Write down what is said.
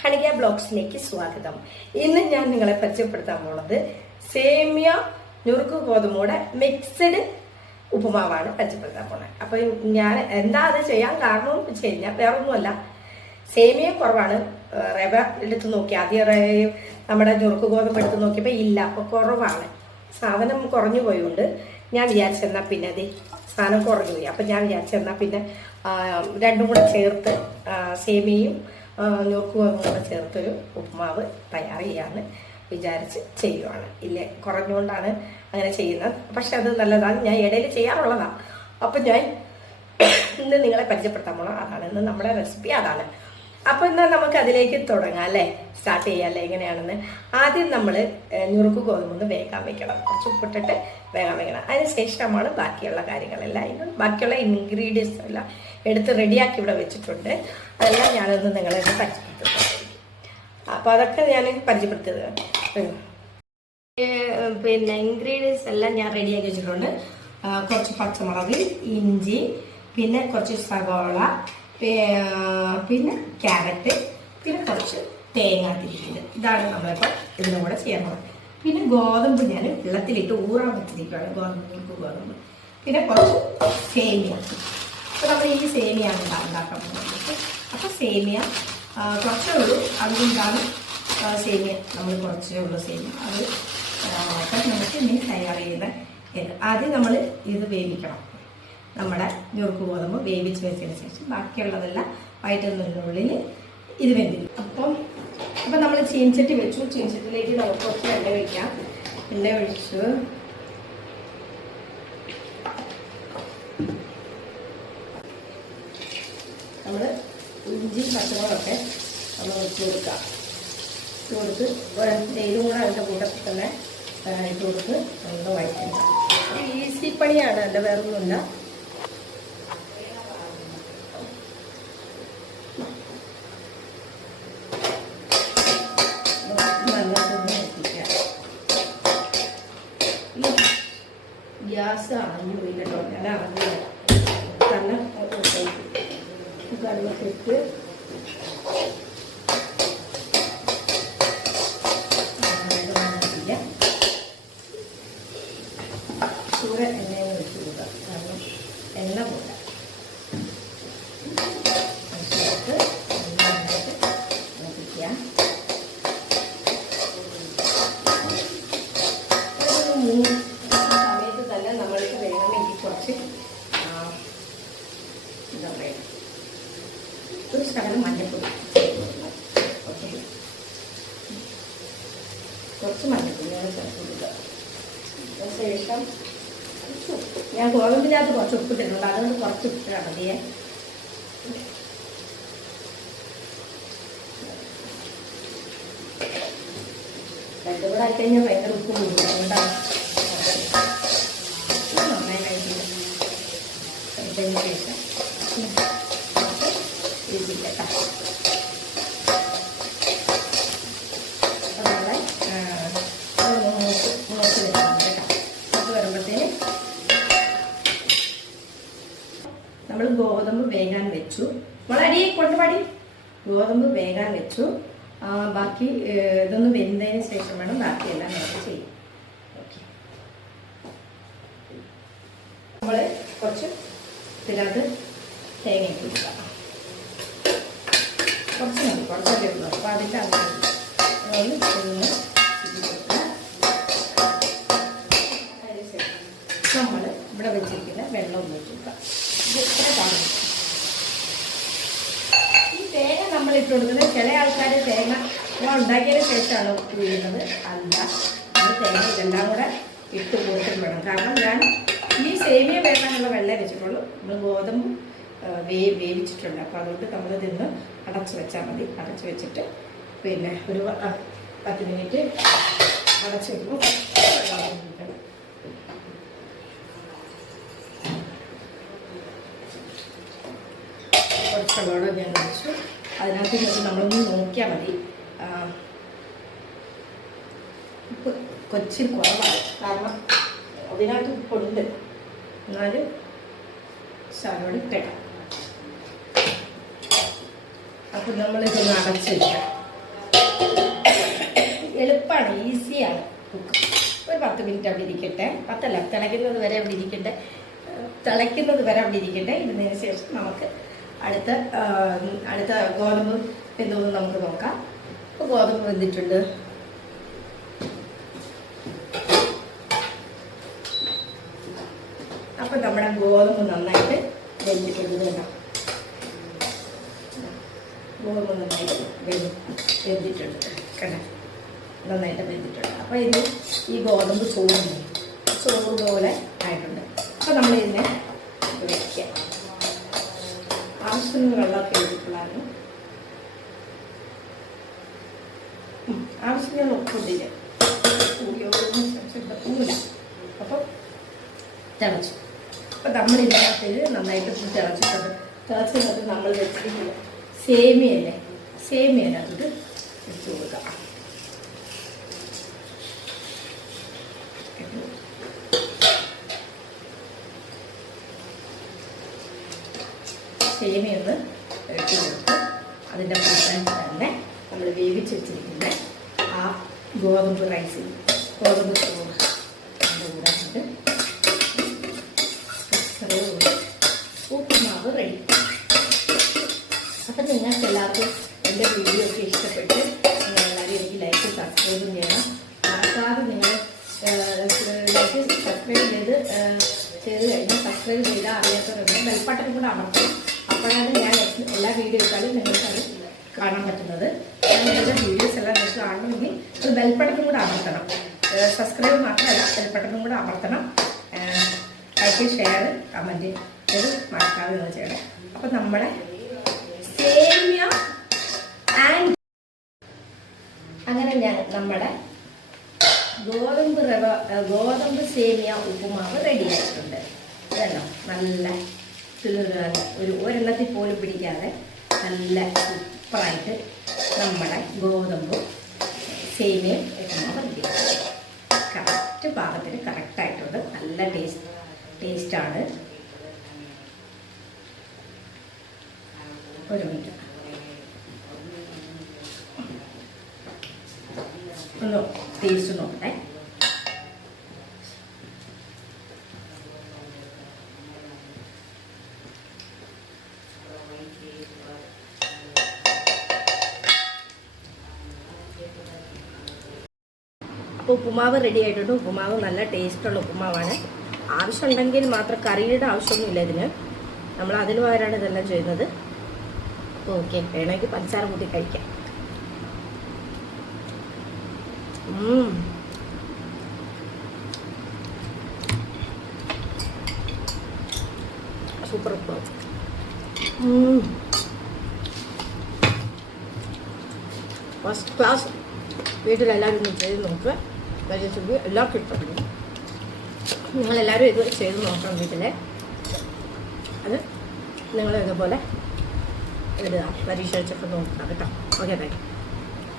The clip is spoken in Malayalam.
ഹണിക ബ്ലോഗ്സിലേക്ക് സ്വാഗതം. ഇന്ന് ഞാൻ നിങ്ങളെ പരിചയപ്പെടുത്താൻ പോണത് സേമിയ നുറുക്ക് ഗോതമ്പോടെ മിക്സഡ് ഉപ്പുമാവാണ് പരിചയപ്പെടുത്താൻ പോണത് അപ്പൊ ഞാൻ എന്താ അത് ചെയ്യാൻ കാരണം വെച്ച് കഴിഞ്ഞാൽ വേറെ ഒന്നുമല്ല സേമിയ കുറവാണ് റവ എടുത്ത് നോക്കി. ആദ്യം നമ്മുടെ നുറുക്ക് ഗോതമ്പ് എടുത്ത് നോക്കിയപ്പോൾ ഇല്ല അപ്പോൾ കുറവാണ്. സാധനം കുറഞ്ഞു പോയോണ്ട് ഞാൻ വിചാരിച്ചെന്നാൽ പിന്നെ അതെ സാധനം കുറഞ്ഞു പോയി. അപ്പം ഞാൻ വിചാരിച്ചെന്നാൽ പിന്നെ രണ്ടും കൂടെ ചേർത്ത് സേമിയയും ഗോതമ്പും കൂടെ ചേർത്തൊരു ഉപ്പുമാവ് തയ്യാർ ചെയ്യാമെന്ന് വിചാരിച്ച് ചെയ്യുവാണ്. ഇല്ലേ കുറഞ്ഞുകൊണ്ടാണ് അങ്ങനെ ചെയ്യുന്നത്. പക്ഷെ അത് നല്ലതാണ്. ഞാൻ ഇടയിൽ ചെയ്യാറുള്ളതാണ് അപ്പം ഞാൻ ഇന്ന് നിങ്ങളെ പരിചയപ്പെടുത്താൻ പോണം അതാണ് ഇന്ന് നമ്മുടെ റെസിപ്പി അതാണ്. അപ്പൊ എന്നാൽ നമുക്ക് അതിലേക്ക് തുടങ്ങാം അല്ലേ? സ്റ്റാർട്ട് ചെയ്യാം അല്ലേ? എങ്ങനെയാണെന്ന്. ആദ്യം നമ്മൾ ഞുറുക്ക് ഗോതമ്പ് വേഗം വെക്കണം. കുറച്ച് ഉപ്പിട്ടിട്ട് വേഗം വെക്കണം. അതിന് ശേഷമാണ് ബാക്കിയുള്ള കാര്യങ്ങളെല്ലാം. ബാക്കിയുള്ള ഇൻഗ്രീഡിയൻസ് എല്ലാം എടുത്ത് റെഡിയാക്കി ഇവിടെ വെച്ചിട്ടുണ്ട്. അതെല്ലാം ഞാനൊന്ന് നിങ്ങളെ ഒന്ന് പരിചയപ്പെടുത്തുന്നതായിരിക്കും അപ്പോൾ അതൊക്കെ ഞാൻ പരിചയപ്പെടുത്തിയത്. പിന്നെ ഇൻഗ്രീഡിയൻസ് എല്ലാം ഞാൻ റെഡിയാക്കി വെച്ചിട്ടുണ്ട്. കുറച്ച് പച്ചമുളക് ഇഞ്ചി പിന്നെ കുറച്ച് സവോള പിന്നെ ക്യാരറ്റ് പിന്നെ കുറച്ച് തേങ്ങ തിരിക്കുന്നത് ഇതാണ് നമ്മളിപ്പോൾ ഇതിനും കൂടെ ചെയ്യാൻ പോകുന്നത്. പിന്നെ ഗോതമ്പ് ഞാൻ വെള്ളത്തിലിട്ട് ഊറാൻ വെച്ചിരിക്കുകയാണ് ഗോതമ്പ് ഗോതമ്പ്. പിന്നെ കുറച്ച് സേമിയ അപ്പോൾ നമ്മൾ ഈ സേമിയാണ് ഉണ്ടാ- ഉണ്ടാക്കാൻ പോകുന്നത് അപ്പോൾ സേമിയ കുറച്ചേ ഉള്ളൂ. അതുകൊണ്ടാണ് സേമിയ നമ്മൾ കുറച്ചേ ഉള്ളൂ സേമിയ. അത് നമുക്ക് ഇനി തയ്യാർ ചെയ്യുന്ന. ആദ്യം നമ്മൾ ഇത് വേവിക്കണം. നമ്മുടെ ഞുറുക്ക് ഗോതമ്പ് വേവിച്ച് വെച്ചതിന് ശേഷം ബാക്കിയുള്ളതെല്ലാം വയറ്റുന്നതിനുള്ളിൽ ഇത് വേണ്ടി അപ്പം അപ്പം നമ്മൾ ചീൻചട്ടി വെച്ചു. ചീൻചട്ടിലേക്ക് നമുക്ക് കുറച്ച് എണ്ണ വയ്ക്കാം എണ്ണ ഒഴിച്ചു നമ്മൾ ഇഞ്ചി പച്ചമുളകൊക്കെ നമ്മൾ വെച്ച് കൊടുക്കാം. ഇട്ട് കൊടുത്ത് ഇതും കൂടെ അതിന്റെ കൂട്ടത്തിൽ തന്നെ ഇട്ട് കൊടുത്ത് നമ്മൾ വഴറ്റുക. ഈസി പണിയാണ് എന്റെ വേറൊന്നുമില്ല. ഗ്യാസ് അണഞ്ഞു പോയി കേട്ടോ. ഞാൻ അറിഞ്ഞില്ല തന്നെ കടലത്തിട്ട് ചൂട എണ്ണയിൽ വെച്ച് കൊടുക്കുക. കാരണം എണ്ണ പോലെ. വെച്ചിട്ട് നന്നായിട്ട് തിളപ്പിക്കുക മൂന്ന് സമയത്ത് തന്നെ നമ്മൾക്ക് വേണമെങ്കിൽ കുറച്ച് എന്താ പറയുക ഒരു ശകലം മഞ്ഞപ്പൊടി. ഓക്കെ. കുറച്ച് മഞ്ഞപ്പൊടി ഞാൻ ചേർത്ത് കൊടുക്കുക അതിനുശേഷം കുറച്ച് ഉപ്പ്. ഞാൻ ഗോതമ്പിനകത്ത് കുറച്ച് ഉപ്പിട്ടിട്ടുണ്ട് അതുകൊണ്ട് കുറച്ച് ഉപ്പ് മതിയെ രണ്ടുകൂടെ ആയിക്കഴിഞ്ഞാൽ ഭയങ്കര ഉപ്പ് കൂടും. അതുകൊണ്ടാണ് ഇത് നന്നായി കഴിക്കുന്നത് കഴിച്ചതിന് ശേഷം കേട്ടോ അപ്പോൾ നമ്മളെ മൂത്ത് വരുന്നുണ്ട് കേട്ടോ. മൂത്ത് വരുമ്പോഴത്തേന് നമ്മൾ ഗോതമ്പ് വേകാൻ വെച്ചു. അരി കൊണ്ടുപാടി ഗോതമ്പ് വേകാൻ വെച്ചു. ബാക്കി ഇതൊന്ന് വെന്തതിന് ശേഷം വേണം ബാക്കിയെല്ലാം നമുക്ക് ചെയ്യാം. ഓക്കെ. നമ്മൾ കുറച്ച് ഇതിനകത്ത് തേങ്ങ കൊടുക്കാം. കുറച്ച് മതി കുറച്ചൊക്കെ ഉള്ളൂ. അപ്പോൾ അതിന്റെ ഇട്ട് കൊടുക്കുക അതിനുശേഷം നമ്മൾ ഇവിടെ വെച്ചിരിക്കുന്ന വെള്ളം ഒന്ന് വെച്ച് കൊടുക്കാം ഇത് ഇത്ര കാണും ഈ തേങ്ങ നമ്മൾ ഇട്ട് കൊടുക്കുന്നത് ചില ആൾക്കാർ തേങ്ങ നമ്മൾ ഉണ്ടാക്കിയതിന് ശേഷമാണ് ഉപയോഗിക്കുന്നത് അല്ല നമ്മൾ തേങ്ങ ഇതെല്ലാം കൂടെ ഇട്ട് കൊടുത്തിട്ട് വേണം. കാരണം ഞാൻ ഈ സേമിയ വേണമെന്നുള്ള വെള്ളം വെച്ചിട്ടുള്ളൂ. നമ്മൾ ഗോതമ്പ് വേ വേവിച്ചിട്ടുണ്ട്. അപ്പോൾ അതുകൊണ്ട് നമ്മളിതിന്ന് അടച്ചു വെച്ചാൽ മതി. അടച്ചു വെച്ചിട്ട് പിന്നെ ഒരു പത്ത് മിനിറ്റ് അടച്ചു വെക്കുമ്പോൾ കുറച്ച് വെള്ളം ഞാൻ ഒഴിച്ചു. അതിനകത്ത് ഇങ്ങോട്ട് നമ്മളൊന്ന് നോക്കിയാൽ മതി. ഉപ്പ് കൊച്ചിൽ കുറവാണ്. കാരണം അതിനകത്ത് ഉപ്പുണ്ട്. എന്നാലും ശാലോട് ഇട്ടേക്കാം അപ്പം നമ്മളിതൊന്ന് അടച്ച് വെക്കാം. ഈസിയാണ്. കുക്ക്. ഒരു പത്ത് മിനിറ്റ് അവിടെ ഇരിക്കട്ടെ. പത്തല്ല തിളയ്ക്കുന്നത് വരെ അവിടെ ഇരിക്കട്ടെ. തിളയ്ക്കുന്നത് വരെ അവിടെ ഇരിക്കട്ടെ. ഇരുന്നതിന് ശേഷം നമുക്ക് അടുത്ത അടുത്ത ഗോതമ്പ് എന്തോന്ന് നമുക്ക് നോക്കാം. ഇപ്പോൾ ഗോതമ്പ് വെന്തിട്ടുണ്ട്. അപ്പം നമ്മുടെ ഗോതമ്പ് നന്നായിട്ട് വെന്തിട്ടുണ്ട് കേട്ടോ. നന്നായിട്ട് വെന്ത് വെന്തിട്ടുണ്ട് കണ്ടോ നന്നായിട്ട് വെന്തിട്ടുണ്ട് അപ്പോൾ ഇത് ഈ ഗോതമ്പ് ചോറ് ചോറ് പോലെ ആയിട്ടുണ്ട് അപ്പോൾ നമ്മൾ ഇതിനെ വയ്ക്കുക ആവശ്യത്തിന് വെള്ളമൊക്കെ എടുത്തിട്ടുള്ളതാണ് ഉം, ആവശ്യത്തിന് കൂടിയോന്ന് സംശയമില്ല അപ്പം തിളച്ചു. അപ്പം നമ്മൾ ഇതിനകത്ത് നന്നായിട്ട് തിളച്ചിട്ടുണ്ട് തിളച്ചിട്ട് നമ്മൾ വെച്ചിരിക്കുന്നത് സേമിയല്ലേ? സേമിയനകത്തോട്ട് ഇട്ട് കൊടുക്കാം. സേമിയ ഒന്ന് ഇട്ട് കൊടുത്ത് അതിന്റെ തന്നെ നമ്മൾ വേവിച്ച് വെച്ചിരിക്കുന്ന ആ ഗോതമ്പ് റൈസ് ഗോതമ്പ് ചോറ് അതിന്റെ കൂടെ കൊണ്ട് ഉപ്പുമാവ് റെഡി അപ്പം നിങ്ങൾക്ക് എല്ലാവർക്കും എന്റെ വീഡിയോ ഒക്കെ ഇഷ്ടപ്പെട്ട് എല്ലാവരും എനിക്ക് ലൈക്ക് സബ്സ്ക്രൈബ് ചെയ്യണം. മറക്കാതെ നിങ്ങൾ ലൈക്ക് സബ്സ്ക്രൈബ് ചെയ്ത് ചെയ്ത് കഴിഞ്ഞ് സബ്സ്ക്രൈബ് ചെയ്താൽ അറിയാത്തവരുണ്ട്. ബെൽപ്പട്ടനും കൂടെ അമർത്തും അപ്പോഴാണ് ഞാൻ എല്ലാ വീഡിയോ ഇട്ടാലും നിങ്ങൾക്കത് കാണാൻ പറ്റുന്നത്. ഞാൻ വീഡിയോസ് എല്ലാം നിങ്ങൾക്ക് കാണണമെങ്കിൽ ഒരു ബെൽപ്പട്ടനും കൂടെ അമർത്തണം. സബ്സ്ക്രൈബ് മാത്രമല്ല ബെൽപ്പട്ടനും കൂടെ അമർത്തണം. ലൈക്ക് ഷെയർ കമന്റ് ഇത് മറക്കാതെ ചെയ്യണം. അപ്പം നമ്മുടെ സേമിയ ആൻഡ് അങ്ങനെ ഞാൻ നമ്മുടെ ഗോതമ്പ് റവ ഗോതമ്പ് സേമിയ ഉപ്പുമാവ് റെഡിയായിട്ടുണ്ട് അതല്ലോ നല്ല ഒരു ഒരെണ്ണത്തിൽ പോലും പിടിക്കാതെ നല്ല സൂപ്പറായിട്ട് നമ്മുടെ ഗോതമ്പ് സേമിയയും ഉപ്പുമാവ് റെഡിയാക്കും കറക്റ്റ് പാകത്തിന് കറക്റ്റായിട്ടുണ്ട് നല്ല ടേസ്റ്റ് ടേസ്റ്റാണ് ഒരു മിനിറ്റ്. ഒന്ന് ടേസ്റ്റ് നോക്കട്ടെ. ഉപ്പുമാവ് റെഡി ആയിട്ടുണ്ട്. ഉപ്പുമാവ് നല്ല ടേസ്റ്റുള്ള ഉപ്പുമാവാണ്. ആവശ്യമുണ്ടെങ്കിൽ മാത്രം കറിയുടെ ആവശ്യമൊന്നുമില്ല ഇതിന്. നമ്മൾ അതിന് പകരമാണ് ഇതെല്ലാം ചെയ്യുന്നത്. ഓക്കെ വേണമെങ്കിൽ പഞ്ചസാര കൂട്ടി കഴിക്കാം. സൂപ്പർ ഉം. ഫസ്റ്റ് ക്ലാസ് വീട്ടിലെല്ലാവരും ഒന്ന് ചെയ്ത് നോക്കുക പരീക്ഷയ്ക്ക് എല്ലാവർക്കും ഇഷ്ടപ്പെടും നിങ്ങളെല്ലാവരും ഇത് ചെയ്ത് നോക്കണം വീട്ടിലെ. അത് നിങ്ങൾ ഇതുപോലെ ഇടുക പരീക്ഷ വെച്ചപ്പോൾ നോക്കുക കേട്ടോ. Okay thank you